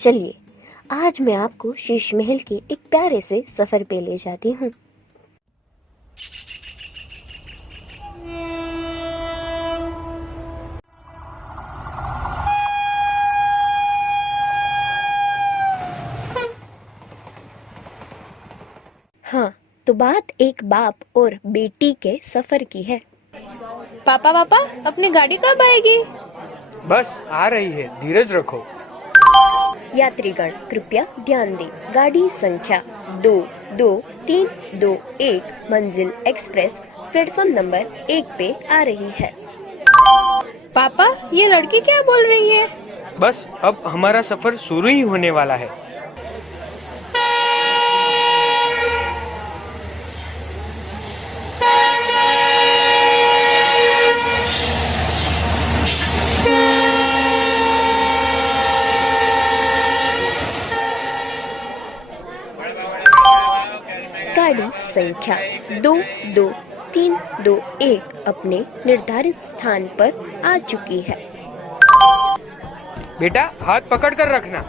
चलिए आज मैं आपको शीश महल के एक प्यारे से सफर पे ले जाती हूँ। हाँ, तो बात एक बाप और बेटी के सफर की है। पापा पापा अपनी गाड़ी कब आएगी? बस आ रही है, धीरज रखो। यात्रीगण कृपया ध्यान दें, गाड़ी संख्या 22321 मंजिल एक्सप्रेस प्लेटफॉर्म नंबर 1 पे आ रही है। पापा ये लड़की क्या बोल रही है? बस अब हमारा सफर शुरू ही होने वाला है। गाड़ी संख्या 22321 अपने निर्धारित स्थान पर आ चुकी है। बेटा हाथ पकड़ कर रखना।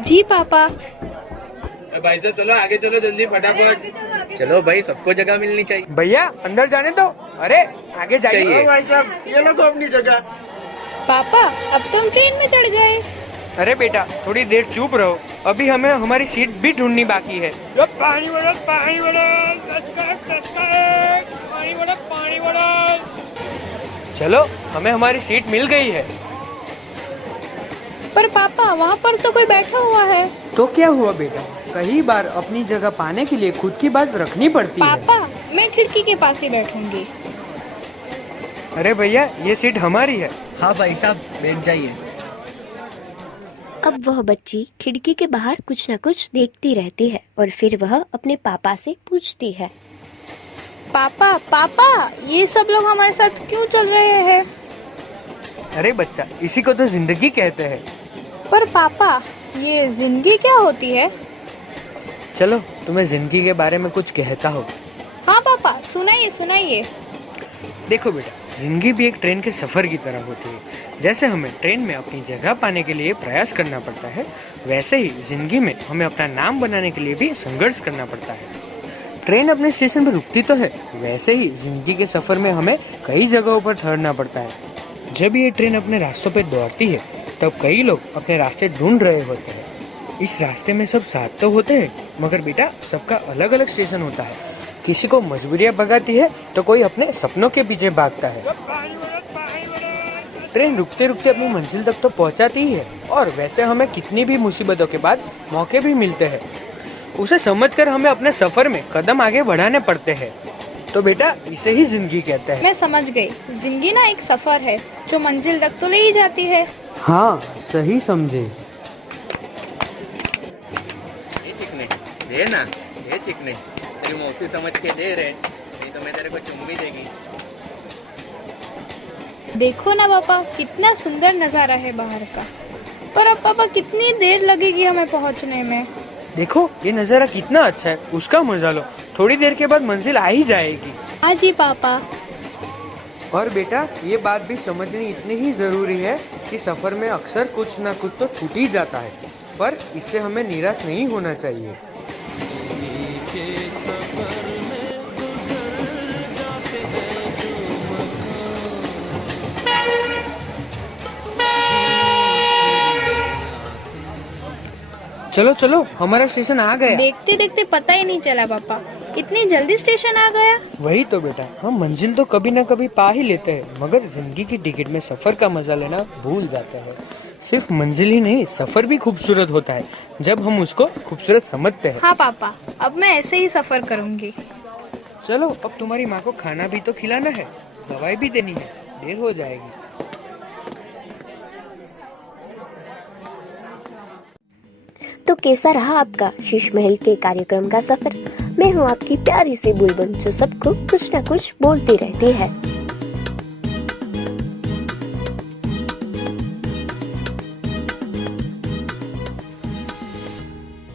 जी पापा। भाई साहब चलो आगे चलो जल्दी फटाफट। चलो भाई सबको जगह मिलनी चाहिए। भैया अंदर जाने दो। अरे आगे जाइए। भाई साहब ये लोग अपनी जगह। पापा अब तुम ट्रेन में चढ़ गए। अरे बेटा थोड़ी देर चुप रहो, अभी हमें हमारी सीट भी ढूंढनी बाकी है। पानी बड़ो, पानी बड़ो, पानी बड़ो, पानी बड़ो। चलो हमें हमारी सीट मिल गई है। पर पापा वहाँ पर तो कोई बैठा हुआ है। तो क्या हुआ बेटा, कई बार अपनी जगह पाने के लिए खुद की बात रखनी पड़ती है। पापा मैं खिड़की के पास ही बैठूंगी। अरे भैया ये सीट हमारी है। हाँ भाई साहब बैठ जाइए। अब वह बच्ची खिड़की के बाहर कुछ न कुछ देखती रहती है और फिर वह अपने पापा से पूछती है, पापा पापा ये सब लोग हमारे साथ क्यों चल रहे हैं? अरे बच्चा इसी को तो जिंदगी कहते हैं। पर पापा ये जिंदगी क्या होती है? चलो तुम्हें जिंदगी के बारे में कुछ कहता हूँ। हाँ पापा सुनाइए सुनाइए। देखो बेटा, जिंदगी भी एक ट्रेन के सफर की तरह होती है। जैसे हमें ट्रेन में अपनी जगह पाने के लिए प्रयास करना पड़ता है, वैसे ही जिंदगी में हमें अपना नाम बनाने के लिए भी संघर्ष करना पड़ता है। ट्रेन अपने स्टेशन पर रुकती तो है, वैसे ही जिंदगी के सफर में हमें कई जगहों पर ठहरना पड़ता है। जब ये ट्रेन अपने रास्तों पर दौड़ती है तब कई लोग अपने रास्ते ढूंढ रहे होते हैं। इस रास्ते में सब साथ तो होते हैं, मगर बेटा सबका अलग अलग स्टेशन होता है। किसी को मजबूरियां भगाती है तो कोई अपने सपनों के पीछे भागता है। ट्रेन रुकते रुकते अपनी मंजिल तक तो पहुंचाती ही है, और वैसे हमें कितनी भी मुसीबतों के बाद मौके भी मिलते हैं। उसे समझकर हमें अपने सफर में कदम आगे बढ़ाने पड़ते हैं। तो बेटा इसे ही जिंदगी कहते हैं। मैं समझ गई, जिंदगी ना एक सफर है जो मंजिल तक तो ले ही जाती है। हाँ सही समझे। ये चिकने दे ना, ये चिकने तेरी मौसी समझ के दे रहे, नहीं तो मैं तेरे को चुम भी देगी। देखो ना पापा कितना सुंदर नजारा है बाहर का। पर अब पापा कितनी देर लगेगी हमें पहुंचने में? देखो ये नजारा कितना अच्छा है, उसका मजा लो, थोड़ी देर के बाद मंजिल आ ही जाएगी। हाँ जी पापा। और बेटा ये बात भी समझनी इतनी ही जरूरी है कि सफर में अक्सर कुछ ना कुछ तो छूट ही जाता है, पर इससे हमें निराश नहीं होना चाहिए। चलो चलो हमारा स्टेशन आ गया। देखते देखते पता ही नहीं चला पापा, इतनी जल्दी स्टेशन आ गया। वही तो बेटा, हम मंजिल तो कभी ना कभी पा ही लेते हैं, मगर जिंदगी की टिकट में सफर का मजा लेना भूल जाते हैं। सिर्फ मंजिल ही नहीं, सफर भी खूबसूरत होता है जब हम उसको खूबसूरत समझते हैं। हाँ पापा अब मैं ऐसे ही सफर करूँगी। चलो अब तुम्हारी माँ को खाना भी तो खिलाना है, दवाई भी देनी है, देर हो जाएगी। तो कैसा रहा आपका शीश महल के कार्यक्रम का सफर? मैं हूँ आपकी प्यारी सी बुलबुल जो सबको कुछ न कुछ बोलती रहती है।